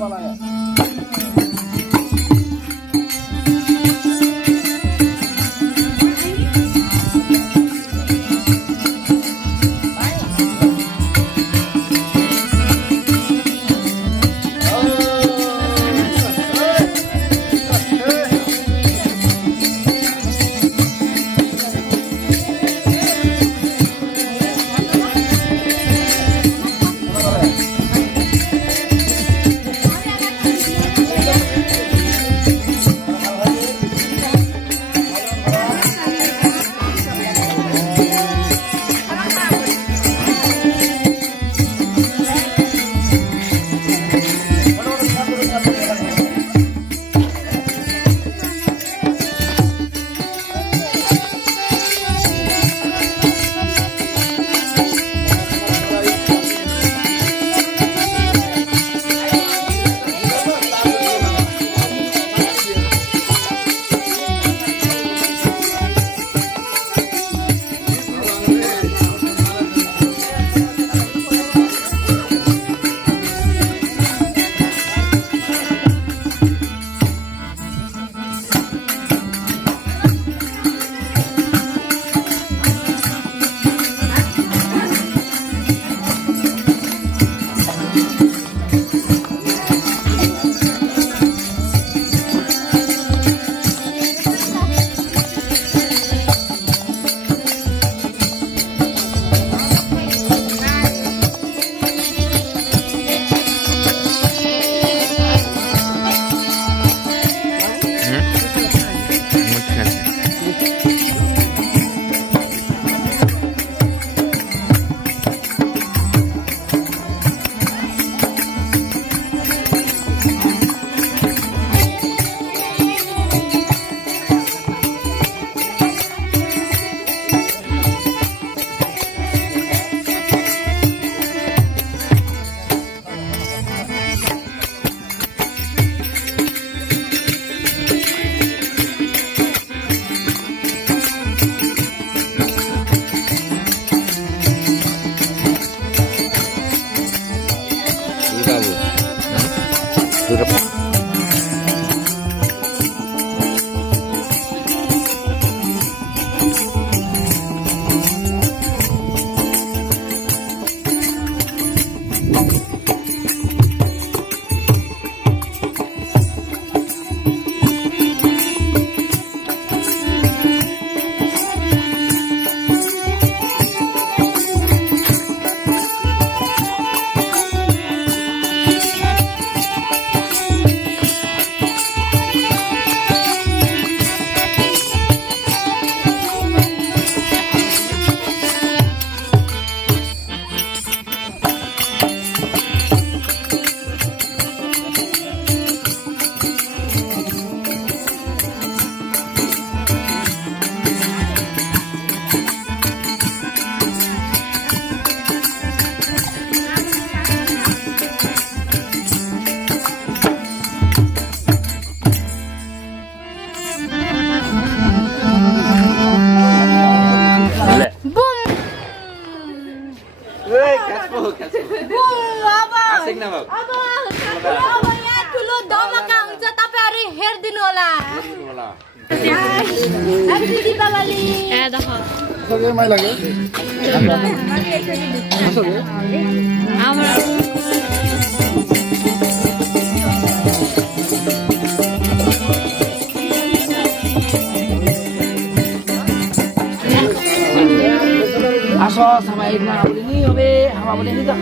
वाला है। Aso sama Irma ini oke, apa boleh ini tak?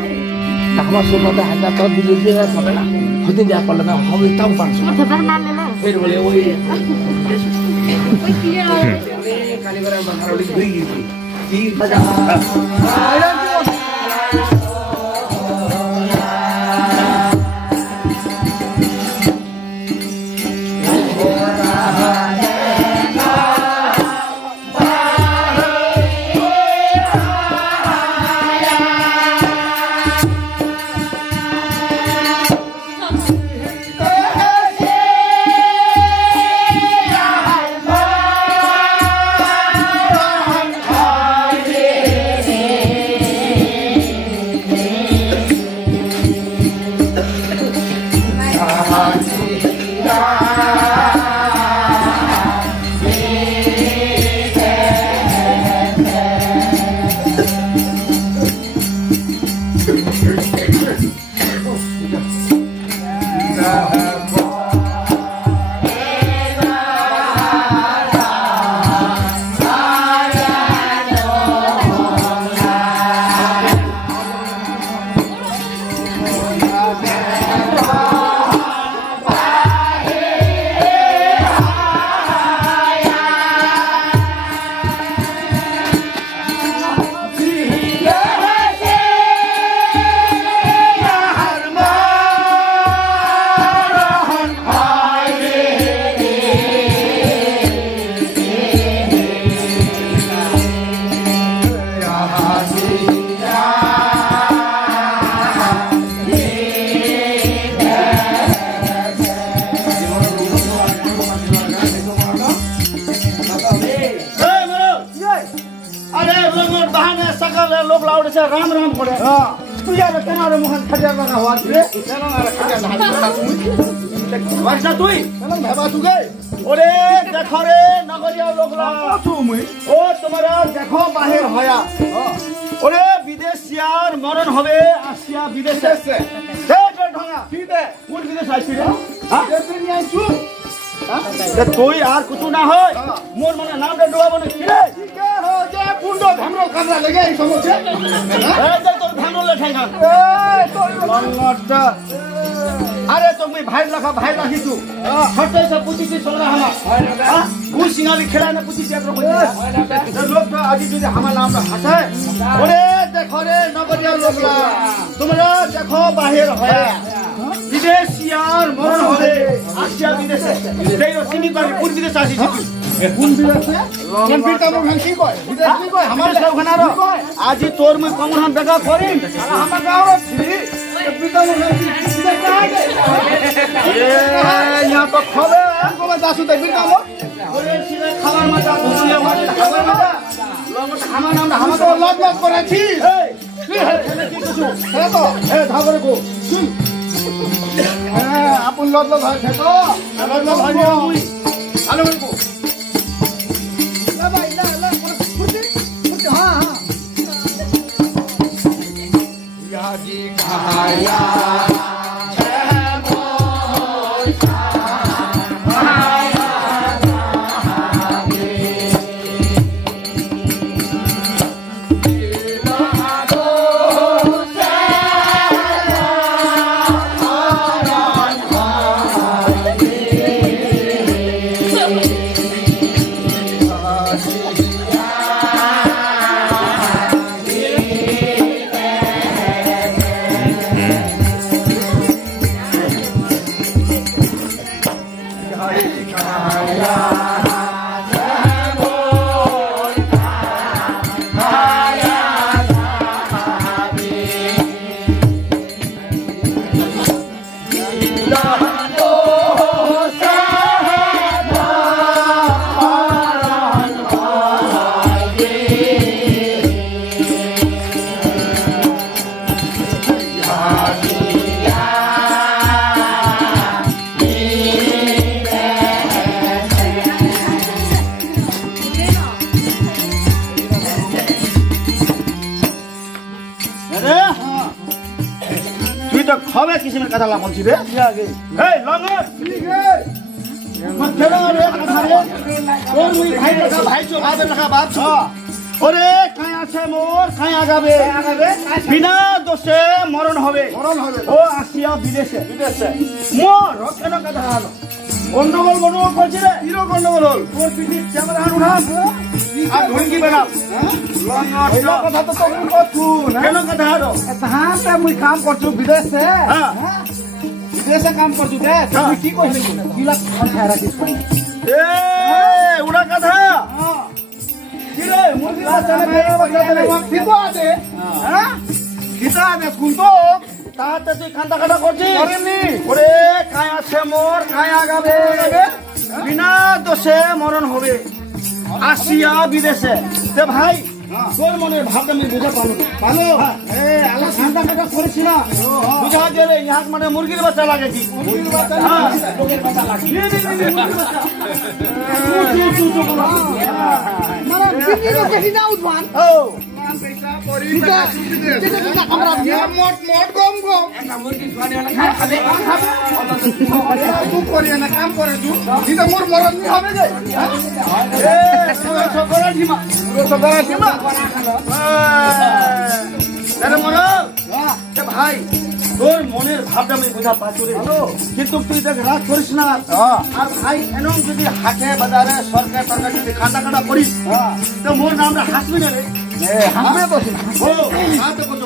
Tak masuk mata hanya tahu dulu dia sampai lah. Hati dia apa lagi? Hawi tahu pan. Boleh boleh boleh. Kali berapa bakar oleh beri itu. Di baca. Ram Ram पड़े तुझ्या रचना मुखात खड्या बघा हुआ रे चला ना खड्या ना वर्षा तुई चला भाबा तू गए ओरे देखो रे नगरिया लोकला तू मुई ओ तुम्हारा देखो बाहर होया ओरे विदेशियार मरण হবে आसिया विदेश से दे ढंगा की दे কোন विदेश आइছি रे हां देश नि आइछु हां তুই আর কিছু না হয় মোর মনে নাম দে ডুবাবো না কি রে ঠিক हो যে পুন্ডো ধামরো কামরা লাগে এই সমস্যা এই যে তোর ধামরো লেখাইনা এই তোর লঙ্গটা আরে তুমি ভাই লাখি তু হটে সব পুছিছি সোনা হামা हां কোন সিঙ্গালি খেলানে পুছিছি একরো কইছে লোক তো আজি যদি হামা নাম হাসায় ওরে দেখো রে নগরিয়া লোকলা তোমরা দেখো বাহির হয় विदेशियार मरण होले आसिया विदेशे देयो सिनी पारी कोन विदेश आसी छी कोन विदेशे कोन फिरता मो हंसी कय विदेश की कय हमर सब खनारो आजी तोर में कमन हम बेगा करी हम गाँव छी फिरता मो हंसी विदेश कहां गए ए यहां तो खबे को बता सु दे फिरता मो ओरे सीधे खाবার मजा भूलिया मत खाবার मजा लोग खामा नाम हम तो लॉज लॉज करे छी ए की कुछु हे तो ए धागरे को सुन आपण लॉज लॉज है तो लॉज लॉज है मुई आलो को ला भाई ला कुर्सी हां याजी खाया खबे किसी में कथा ला बोलছি रे ए लंगर ठीक है मत खेलो रे कथा रे और मुई भाई लगा भाई चो आदे लगा बाप छ ओरे काया छे मोर काया गाबे बिना दोषे मरण হবে ও আসিয়া বিদেশে মোর কেন কথা হলো গন্ডগোল করছি রে হিরো গন্ডগোল হল তোর পিঠি ক্যামেরা হান উঠা আর ঢুঙ্গি বেলা লঙ্গর কথা তো তুমি কছু না কেন কথা হলো তাহাতে মুই কাম করছু বিদেশে হ্যাঁ বিদেশে কাম করছু দে তুমি কি কইলি কিলা কথা রাখিস এ উড়া কথা হ্যাঁ কি রে মুরগি বাচ্চানে বেয়ে বাচ্চানে কিতো আছে হ্যাঁ কিতো আছে শুনতো তাহাতে তুই খান্তা খাটা করছিস করেননি ওরে কায়া সে মোর কায়া গাবে বিনা দোষে মরণ হবে আসিয়া বিদেশে তে ভাই তোর মনের ভাবটা আমি বুঝা পাবো পালো আলা ঠান্ডা কাটা করিস না বুঝা গেলে ইহাক মানে মুরগির বাচ্চা লাগে কি মুরগির বাচ্চা লোকের বাচ্চা লাগে মুরগির বাচ্চা মানে বিক্রি করতে না উঠবান ও মোট কম একটা মুরগি খাওয়ানি হলে খাবে তুই করি না কাম করে তুই এটা মোর মরণ হবে যে সকরা ঢিমা ভাই তোর মনের ভাবটা আমি বুঝা পাচ্ছি কিন্তু তুই দেখ রাগ করিস না আর ভাই এন যদি হাটে বাজারে সরকার যদি খাতা কাটা করিস তো মোর নামটা হাসবি না রে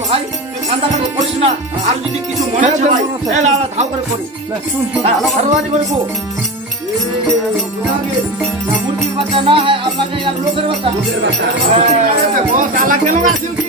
ভাই তুই খাতা কাটা করিস না আর যদি কিছু মনে হচ্ছে ভাই ধাও করে করিস মুরগির বাচ্চা না হয় আপনাকে লোকের বাচ্চা কেন আসিল কি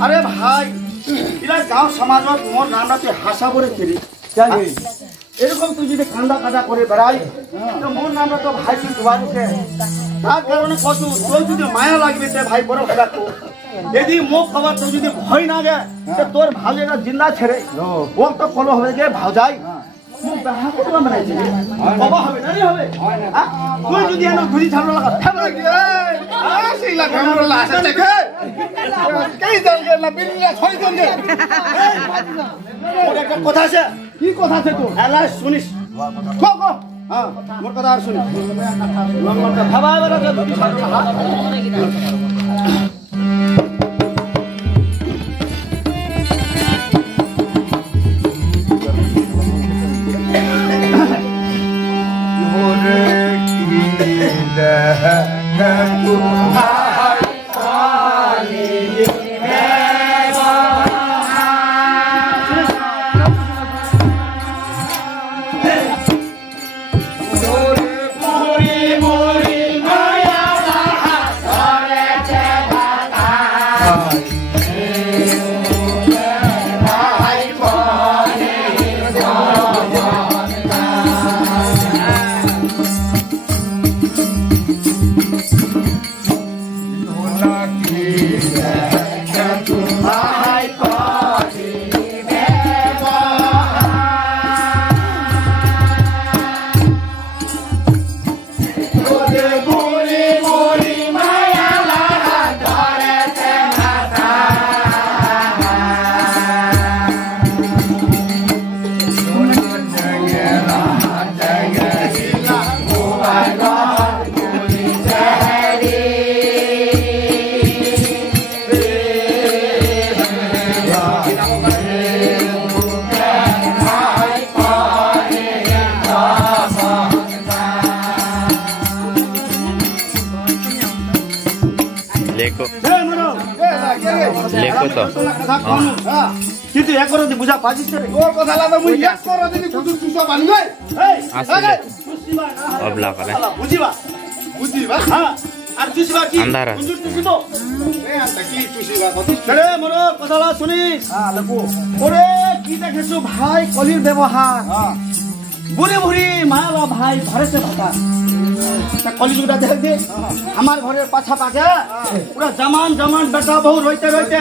अरे भाई इला गाँव समाज मोर नाम तुई हासा बरे खेली एरकम तुई जो कांदा कादा करे बेड़ाई तो मोर नाम तो भाई तुई दुबार उठे तार कारणे कछु तो जो माया लागबे ते भाई बड़ भाई तो यदि मो खबर तो जो भय ना गे तो तोर भालेगा जिंदा छेरे वो तो कलो হবে गे भावजाई मो बाहा को बनाई छे बाबा হবে না রে হবে তুই যদি এনো ধুরি ছাড়লো লাগা থাবা গে আসি লাগা মোর লাসে দেখে কই দল গে না বিলিয়া ছয় জন গে মোর একটা কথা আছে কি কথা আছে তো আলা শুনিস কো কো हां मोर কথা আর শুনিস লম্বা কথা ভাবা এবারে ধুরি ছাড়লো কিন্তু এক করে বুঝা পাছিস রে তোর কথা লাগা মুই এক করে যদি বুঝু তুই সব আনবে এই আসলে অবলা করে বুঝিবা বুঝিবা হ্যাঁ আর চুষিবা কি আন্ধারা। কুঞ্জুর চুষিব এ আন্তা কি চুষিবা কত ছেড়ে মোর কথাটা শুনিস হ্যাঁ লেখো ওরে কি দেখেছো ভাই কলির ব্যবহার হ্যাঁ বুড়ি বুড়ি মায়ালা ভাই ঘরেছে ভাতা কলিযুগটা দেখে আমার ঘরের পাছা পাকে পুরা জামান জামান বেটা বউ রইতে রইতে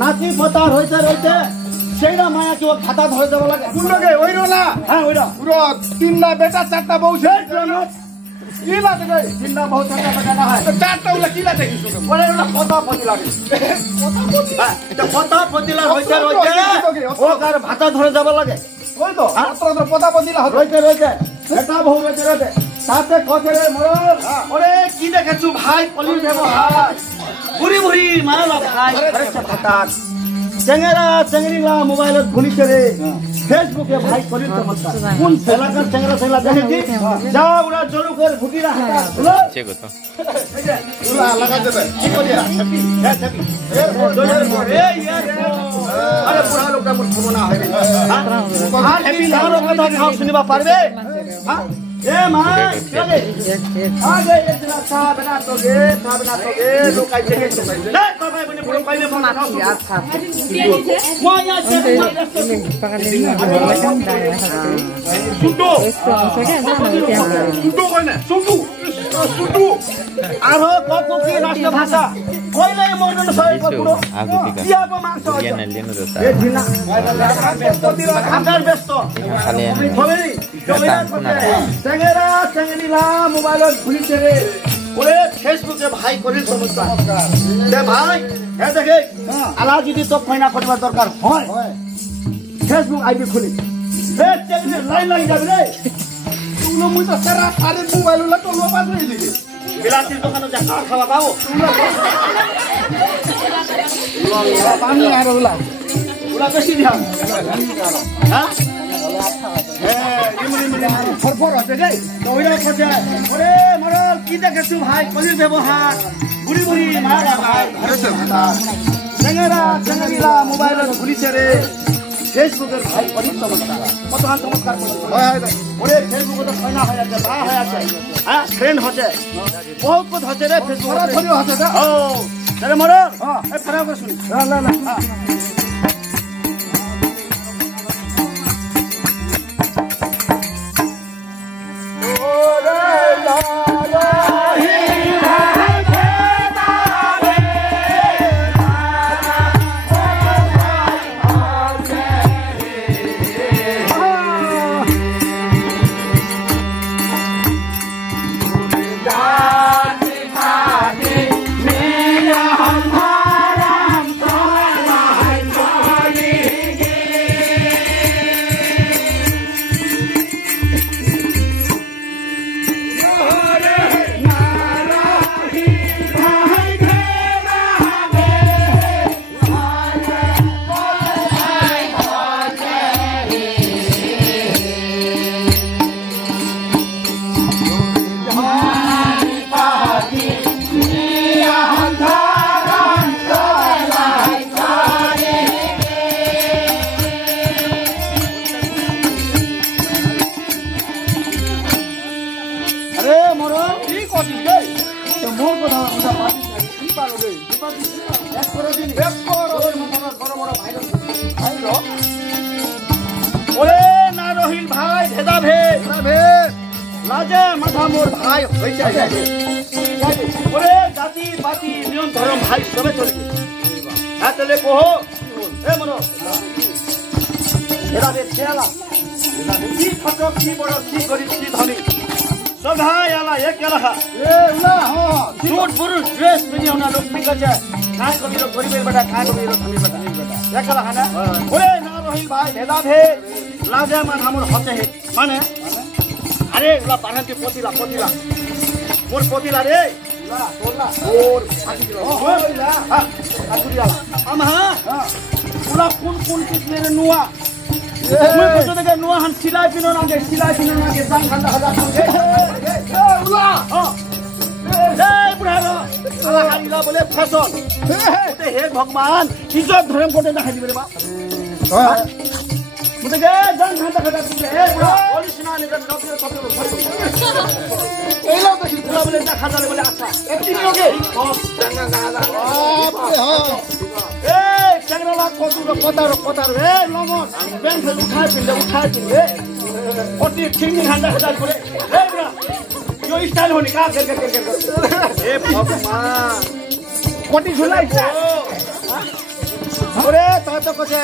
নাতি পোতা রইতে রইতে সেইটা মায়া কি ও খাতা ধরে দেবো লাগে কুন্ডকে ওইরো না হ্যাঁ ওইটা পুরো তিনটা বেটা চারটা বউ সে কি লাগে রে চিন্তা বহুত বেটা না হয় তো চারটা উলা কি লাগে কিছু ওরে ওটা কথা পতি লাগে এটা কথা পতিলা রইতে রইতে ও কার ভাতা ধরে দেবো লাগে ওই তো আপনাদের পদা বদিলা হবে রইতে রইতে বেটা বউ রইতে রইতে তাতে কচেরে মরল ওরে কি দেখেছো ভাই কলির ব্যবহার বুড়ি বুড়ি মায়ালা ভাই ঘরেছে ভাতা চেঙ্গেরা চেঙ্গেরিলা মোবাইলত ঘুরিছে রে ফেসবুকে ভাই কলির চমৎকার কোন ফেলাকার চেঙ্গেরা চেঙ্গেরা দেখেছি যা ওরা জলুকের ভুটিরা হাতা হলো সে কত উলা লাগা দেবে কি করিয়া ছাপি হ্যাঁ ছাপি জলের মরে আরে পুরা লোকটা মোর খবর না হয় রে আর হেপি নারো কথা খাও শুনিবা পারবে হ্যাঁ এ মা চলে আগে এতলা सा बना दोगे लोकाई থেকে না বাবাই বনে পুরো কইলে মন না আচ্ছা মোয়া আছে সুটো সুটো কইনা সুটু সুটু আর কত কি রাষ্ট্র ভাষা কইলে মন সয় পুরো কিয়াবো মাংস জ্ঞান লেন দতা এ দিনা আন্দার ব্যস্ত খালি হবে চেঙ্গেরা চেঙ্গেরিলা মোবাইলত ঘুরিছে রে ওরে ফেসবুকে ভাই করিল চমৎকার দে ভাই হে দেখে আলা যদি তো কইনা করবার দরকার হয় ফেসবুক আইডি খুলি হে চেঙ্গেরি লাইন লাগি যাবে রে তুলো মুই তো সারা সারে মোবাইল উলা তো লোপা ধরে দিকে বিলাসীর দোকানে যা খাওয়া পাবো পানি আর উলা ওলা বেশি দিও হ্যাঁ ফরফর আছে রে ওইরা কথা ওরে মরল কি দেখেছো ভাই কলির ব্যবহার বুড়ি বুড়ি মারা ভাই ঘরেছে ভাতা চেঙ্গেরা চেঙ্গেরিলা মোবাইলত ঘুরিছে রে ফেসবুকের ভাই কলির চমৎকার কত চমৎকার হয় হয় ওরে ফেসবুকে তো কয়না হয়ে আছে বা হয়ে আছে হ্যাঁ ফ্রেন্ড হচ্ছে বহুত বহুত হচ্ছে রে ফেসবুক সরাসরি আছে না ও তাহলে মরল এই ফেরাও করে শুনি না না ওরে না রহিল ভাই ভেদা লাজে মাথা মোর ভাই হইছে ওরে জাতি পাতি নিয়ম ধর্ম ভাই সবে চলে হ্যাঁ চলে কোহ এ মনো ভেদা ভেদ খেলা কি ছোট কি বড় কি গরিব কি ধনী সব ভাই আলা এক এলাকা এ উলা হ सूट पुरुष ड्रेस पनि हुन लोक निकल्छ खाए कतिरो गरिबेर बेटा खाए कतिरो धनी बेटा एकला खाना ओरे ना रहिल भाई भेदा भेद लाजामा हाम्रो हचे हे माने अरे उला पानन्ती पोतिला मोर पोतिला रे उला तोला और साथी दिलो ओला काकुरिला आमा उला कुन किसले रे नुवा মই কত থেকে নুয়া হান সিলাই পিনো নাগে জান খান্ডা খাজা খাঙ্গে এ উলা এই বুঢ়ারা আলা হাইলা বলে ফসল হে ভগবান ইজ্জত ধরম কোটে না হাইলি রে বা मुझे गए जंग खाता खाता तुझे ए बुरा पुलिस ना निकल नौकरी सब एलो तो पूरा बोले जा खाता बोले अच्छा एती नहीं होगे जंगा गाला ए चंगराला कोतार ए लमन पेन से उठा पिंडे ओटी ठीक खाता खाता बोले ए बुरा यो स्टाइल होने का कर ए भगवान कोटी झुलाई ओरे तो कजे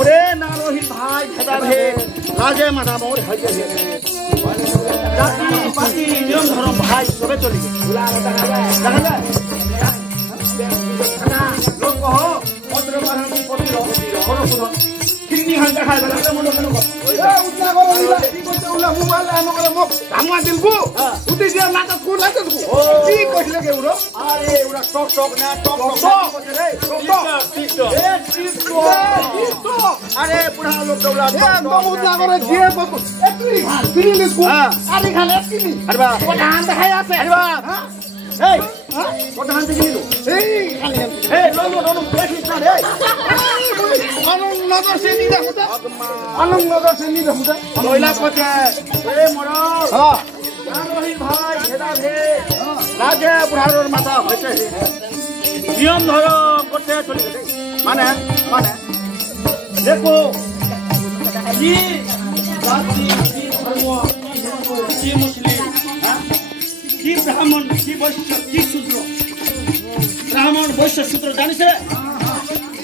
ओरे नारोही भाई खेदार हे राजे माता मोर हजे हे जाति पाति नियम धर्म भाई सबे चली बुला लगा लोग कहो पत्र बाहर पति रो किन्नी हंजा खाय बला मुंडो कनो ए उतना करो ई कोते उला मोबाइल आनो करे मो कामवा दिलबो उती जे नाटक को लागत को की कइले के उरो अरे उरा टक ना टक रे टिकटॉक ए टिकटॉक अरे बुढ़ा लोग दौला ए बहुत लागरे जे एकली फिल्म इसको अरे खाले एकली अरे बा कोठान देखाय आसे अरे बा ए कोठान देखि लो ए खाले ए लो देखि ना रे अनंग नगर से नहीं देखुता लोइला कोचे ए मोरा हां नारोही भाई खेदा भे राजे बुढ़ारोर माता होते नियम धर्म करते चली गए माने देखो ये जाति की धर्म की मुस्लिम की ब्राह्मण की वैश्य की शूद्र ब्राह्मण वैश्य शूद्र जानि से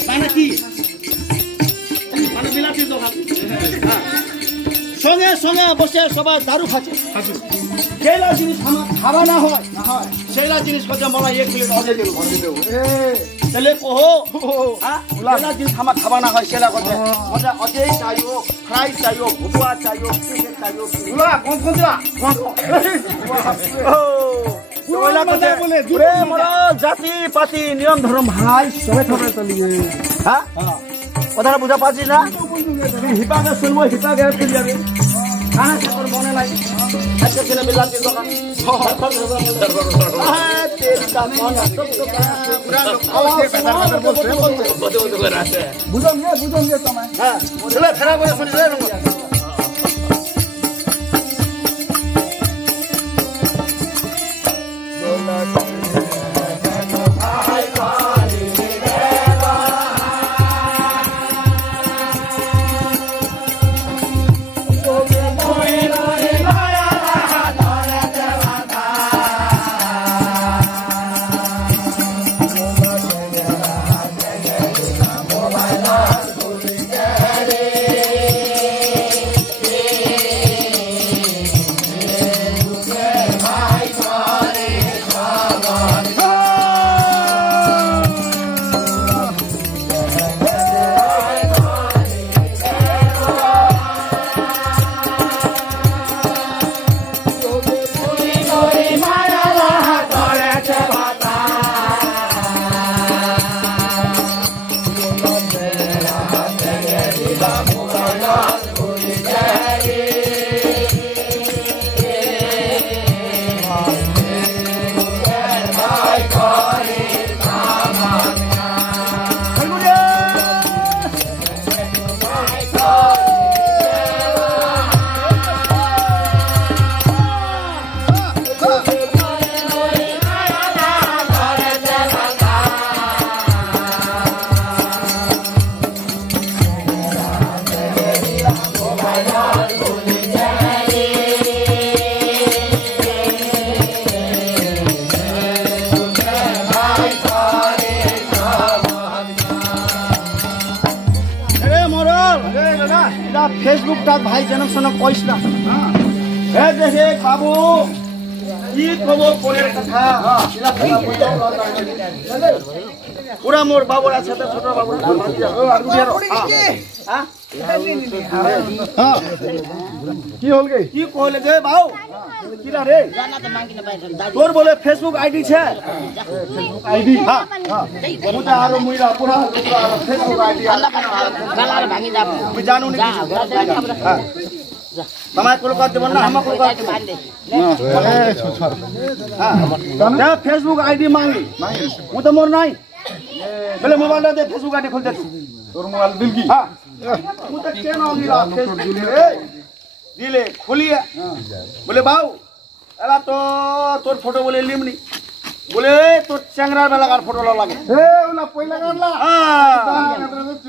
माने की माने बिलाती दোकान संगे बसे सबाई दारू खाचे केला जिनिस खावा ना हो सेला जिनिस को मलाई 1 प्लेट अझै देऊ भन्दिदेऊ ए त्यसले को हो केला जिनिस खावा ना हो सेला को मजा अझै चाहियो फ्राई चाहियो भुवा चाहियो चिकन चाहियो बुला कोन ओला को बोले रे मोरा जाति पाति नियम धर्म भाई सबै थपे चलिए हां ओदारा बुझा पाछि ना हिपा के सुनमो हिपा के फिर जाबे खाना चक्कर बने लाई अच्छा से मिला के दोकान तेरी का मन सब तो पूरा लोग के पैसा बोलते कराते बुझोंगे तमाय हां चलो खरा करे सुन रे फेसबुक तक भाई जनक सनक पैसा हे देखे बाबू की खबर पड़े कथा पूरा मोर बाबूरा छ त छोटो बाबूरा हां की होल गई की कहले गए भाऊ किरा रे जाना त मांगिन पाइ तोर बोले फेसबुक आईडी छ फेसबुक आईडी हां मुता आरो मुइरा पूरा फेसबुक आईडी गलार भागी जा जानु नि हां तमाय कोल कर देबन ना हम कोल कर दे ए छोछर हां फेसबुक आईडी मांगी मु त मोर नाही बोले मोबाइल दे फेसबुक आईडी खोल दे तोर मोबाइल बिल की हां मुझे क्या ना मिला दिले खोलिए बोले बाऊ एला तो तोर फोटो बोले लिमनी बोले तो चंगरा में लगा फोटो लगे ওলা পয়লা গানলা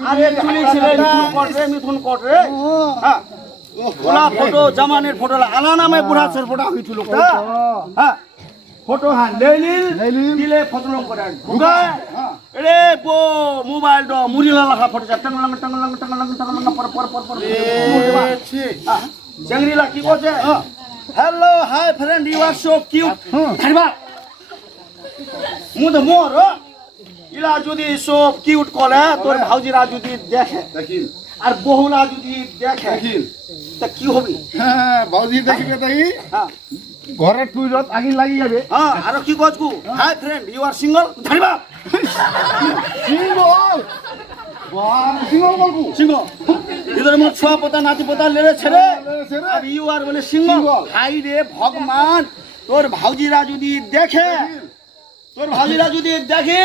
अरे चुली छिले मिथुन कोट रे हां बोला फोटो जमाने फोटो आलाना में बुढ़ा सर फोटो हुई थी लोग हां फोटो हां लेलिल दिले फोटो लोग करे बुगा अरे वो मोबाइल दो मुरीला लगा फोटो टंगलंग पर जंगरीला की कोचे hello hi friend you are so cute हरबा मुद मोर इला যদি সব কিউট করে তোর ভাউজিরা যদি দেখে দেখিল আর বহুলা যদি দেখে দেখিল তা কি হবে হ্যাঁ বাউজি দেখিবে তাই হ্যাঁ ঘরে টুইরত আগি লাগি যাবে হ্যাঁ আর কি কইছকু hi friend you are single ধরিবা সিঙ্গল বাহ সিঙ্গল বলবো সিঙ্গেল ইধর মোর ছোয়া পতা নাতি পতা লেরে ছেড়ে ছেড়ে। আর ইউ আর বলে সিঙ্গেল হাই রে ভগবান তোর ভাউজিরা যদি দেখে তোর ভাউজিরা যদি দেখে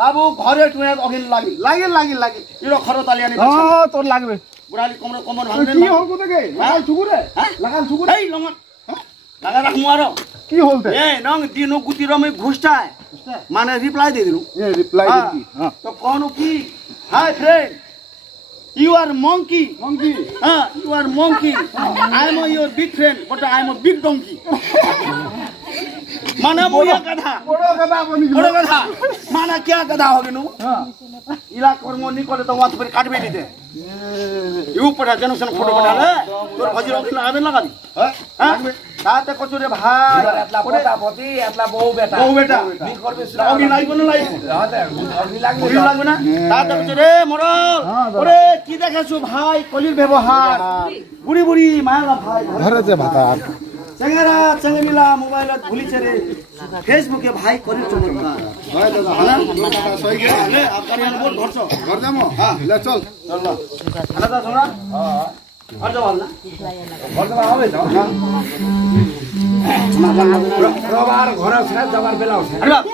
বাবু ঘরে টুয়ে অগিন লাগি ইরো খরতালি আনি হ্যাঁ তোর লাগবে বুড়ালি কমর ভাঙবে কি হল কোথাকে লাগাল চুকুরে লাগাল চুকুরে এই লঙ্গন লাগা রাখমু আরো কি হলতে এ নং দিনু গুতি রমে ঘুষটায় মানে রিপ্লাই দিয়ে দিলু এ রিপ্লাই দিতি হ্যাঁ তো কোন কি hi friend you are monkey monkey হ্যাঁ you are monkey I am your big friend but I am big donkey মানে মুয়া গাধা বড় কথা বলি বড় গাধা মানে কি গাধা হবে নু হ্যাঁ ইলা কর্ম নি করে তো ওয়াত করে কাটবে দিতে ইউ পড়া জনসন ফটো পড়ালে তোর ভাজির ওখানে আবে লাগা দি হ্যাঁ তাতে কচুরে ভাই এতলা পতা পতি এতলা বউ বেটা বউ বেটা বি করবে ওগি লাগবে না লাগবে অগি লাগবে ওগি লাগবে না তাতে কচুরে মর ওরে কি দেখাছো ভাই কলির ব্যবহার বুড়ি বুড়ি মায়া ভাই ঘরে যে ভাতা চেঙ্গারা চেঙ্গিলা মোবাইলত ভুলিছে রে ফেসবুকে ভাই করির চমৎকার হয় দাদা হ্যাঁ কথা সই গে লে আপনি বল ধরছ ঘর যামো হ্যাঁ লে চল চল আলাদা শোনা হ্যাঁ আর যাও না বর্তমান হবে তো রবার ঘর আছে যাবার বেলা আছে আরে বাপ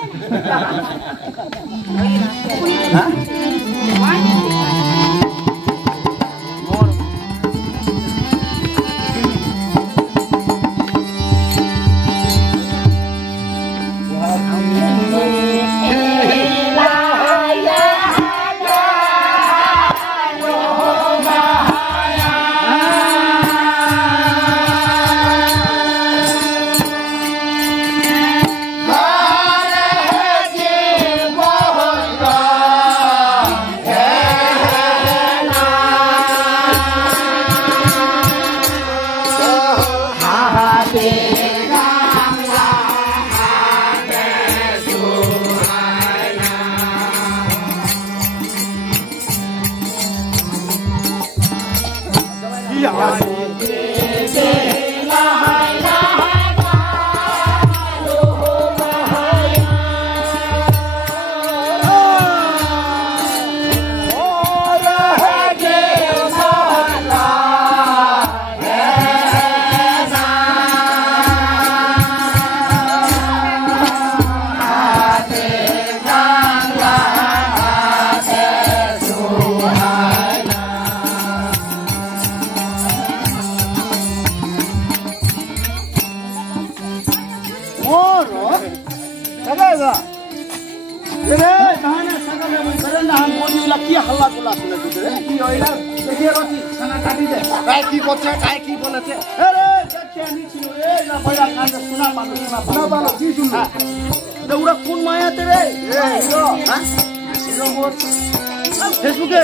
ফেসবুকে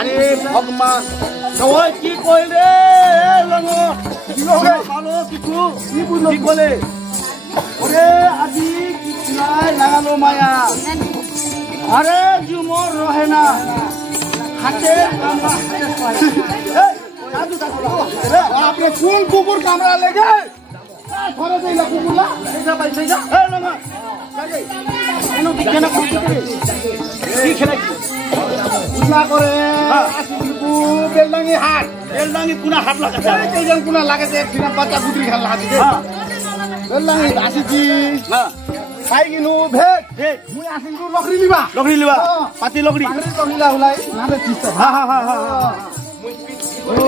আরে ভগবান সবাই কি কইলে লগো কি হবে ভালো কিছু কি বুঝলো কি বলে ওরে আজি কি নাই লাগালো মায়া আরে জুমর রহে না হাতে কামড়া এই কাজু কাজু আপনি কোন কুকুর কামড়া লেগে ঘরে যাইলা কুকুরলা এইটা পাই সেইটা এই লগো কাজে এনো কি কেন করতে কি খেলাইছি না করে আসি দিবু বেলডাঙ্গি হাট বেলডাঙ্গি কোনা হাট লাগাছে কেজন কোনা লাগাছে কিনা বাচ্চা গুদরি খেলা হাতি হ্যাঁ বেলডাঙ্গি আসিছি হ্যাঁ খাইকি কিনু ভেট ভেট। মুই আসিলু লকরি লিবা লকড়ি লিবা পাতি লকড়ি বাংরি কহিলা হুলাই নালে চিস্ত হ্যাঁ হ্যাঁ হ্যাঁ হ্যাঁ ও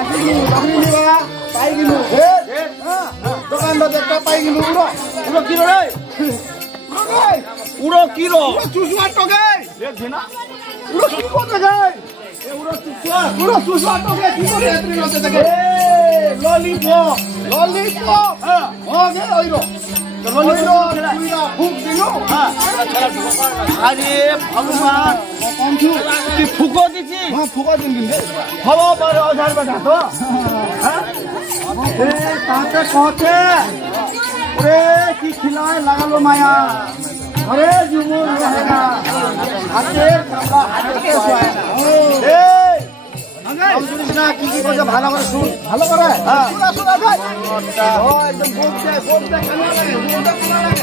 আসিলু লকরি লিবা পাই গিলু ভেট হ্যাঁ দোকানদার একটা পাই গিলু উড়ো উড়ো কিলো রে উড়ো উড়ো কিলো চুষুয়া টগে দেখছি না উড়ো কি করতে যায় উড়ো চুচুয়া উড়ো চুষুয়া টগে কি করে এত্রি নতে থাকে ললিপপ ললিপপ হ্যাঁ ও দে ওইরো ওইরো তুইরা ফুক দিলু হ্যাঁ আরে ভগবান কমছু তুই ফুকো দিছি হ্যাঁ ফুকা দিন দিন হব পারে অজার বেটা তো হ্যাঁ এ তাতে কতে ওরে কি খিলায় লাগালো মায়া আরে জুমুর रहेगा হাতে কামলা হাতে সোয় না এই নাগাই শুনিস না কি কি বলছে ভালো করে শুন ভালো করে হ্যাঁ শুনা শুনা যায় ও একদম বোলতে কানা লাগে বোলতে কানা লাগে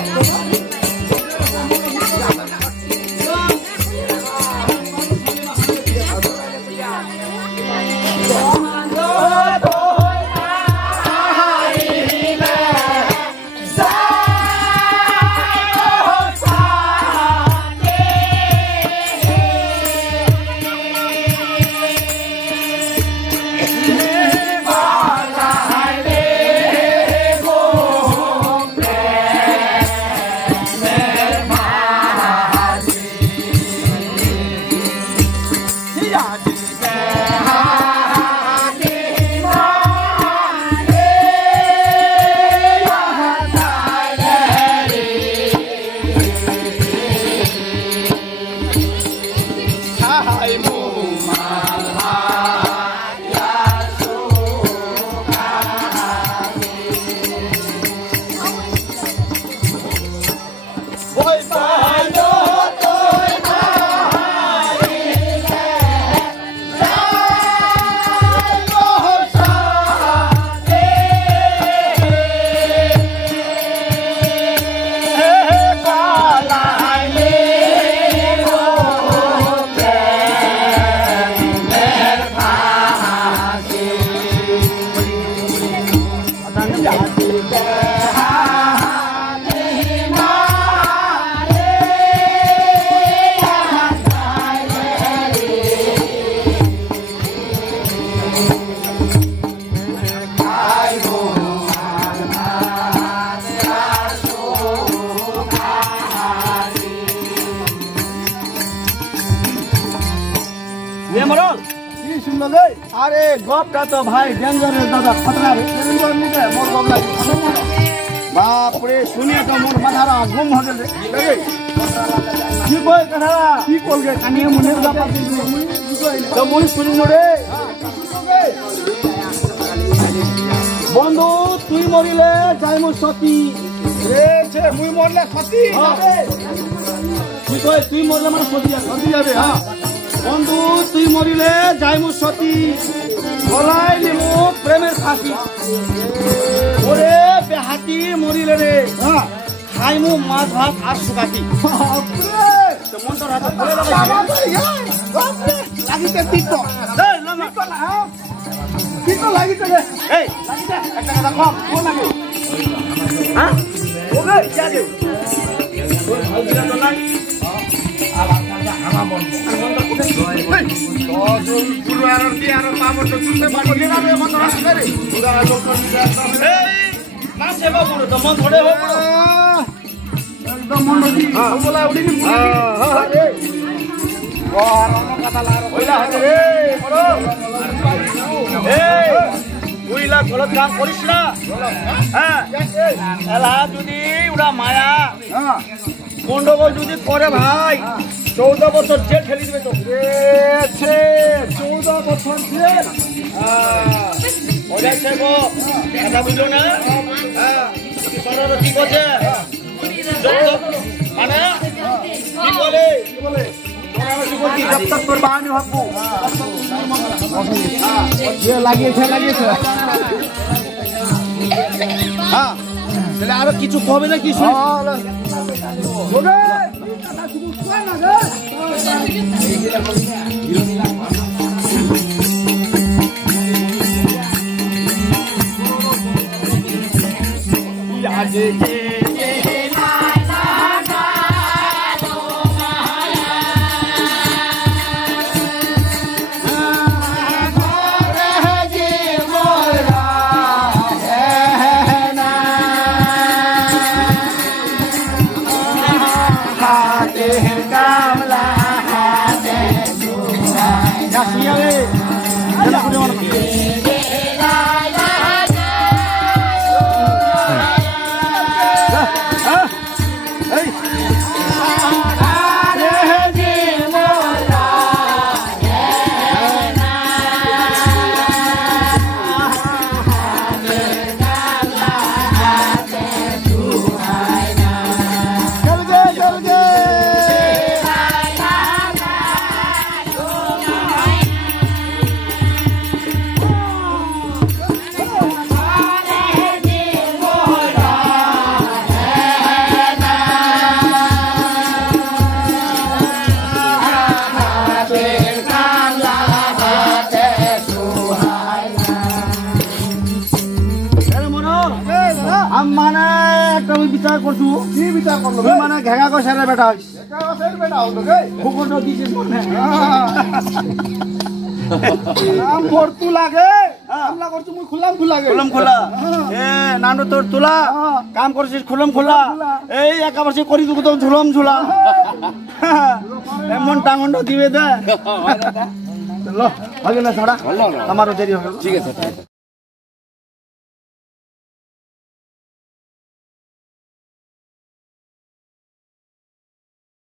ये मरल কি শুনলো রে अरे गपटा तो भाई डेंजर है दादा खतरा है ডেঞ্জার নিতে মোর গব লাগি बाप रे सुनिए तो मोर माथारा घुम हो गेल रे की कोई कथा কি করগে কানিয়ে মনে জাপা দিবি মুই বুঝাইলে तो मुई सुनिनु रे बंधु तुई मरिले जाइमु सती রে ছে মুই মরলে সতি যাবে की कोई तुई मरले माने सती সতি যাবে হ্যাঁ बंधु तुई मरिले जाइमु सती गलाई लिमु प्रेमेर फाঁসি ओरे बेहाती मरिले रे হ্যাঁ खाइमु माछ भात আর সুকাতি বাপরে তো মন্তর হাতে ধরে লাগাই বাবা কই যায় বাপরে লাগিতে টিকো এই লাগা টিকো না টিকো লাগিতে গে এই একটা কথা কম কোন লাগে হ্যাঁ ওকে যা দে ওই ভাই দিলা তো নাই পুরো আর কি আর পাবো তো শুনতে পারবো না রে মন্তর আসবে রে পুরা লোক এই না সেবা করো তো মন ধরে হোক একদম মন দি বলা উড়ি নি হ্যাঁ রে ও আর অন্য কথা লাগা কইলা হাতে রে করো এই উইলা গলত কাম করিস না হ্যাঁ এলা যদি ওরা মায়া হ্যাঁ গন্ডগোল যদি করে ভাই 14 বছর জেল ঠেলি দিবে তো ছে 14 বছর জেল ওদের সে গো কথা বুঝলো না হ্যাঁ সরর কি বলছে মানে কি বলে जब तक कुर्बान हकू ये লাগিয়েছে হ্যাঁ তাহলে আরো কিছু কবে না কি শুনি ওরে কথা শুধু কই না রে आज के কাশিয়া রে কেনা করে মনে মানে একটা আমি বিচার করছু কি বিচার করলো মানে ঘেগা কষারের বেটা হইছ ঘেগা কষারের বেটা হলো গে ভূখণ্ড দিছিস মনে নাম ভর্তু লাগে আমলা করছু মুই খুলাম খোলা গে খুলাম খোলা এ নানু তোর তুলা কাম করছিস খুলাম খোলা এই একা বসে করি তুই তো ঝুলম ঝুলা এমন টাঙ্গন্ড দিবে দে লো হয়ে গেল ছাড়া আমারও দেরি হয়ে গেল ঠিক আছে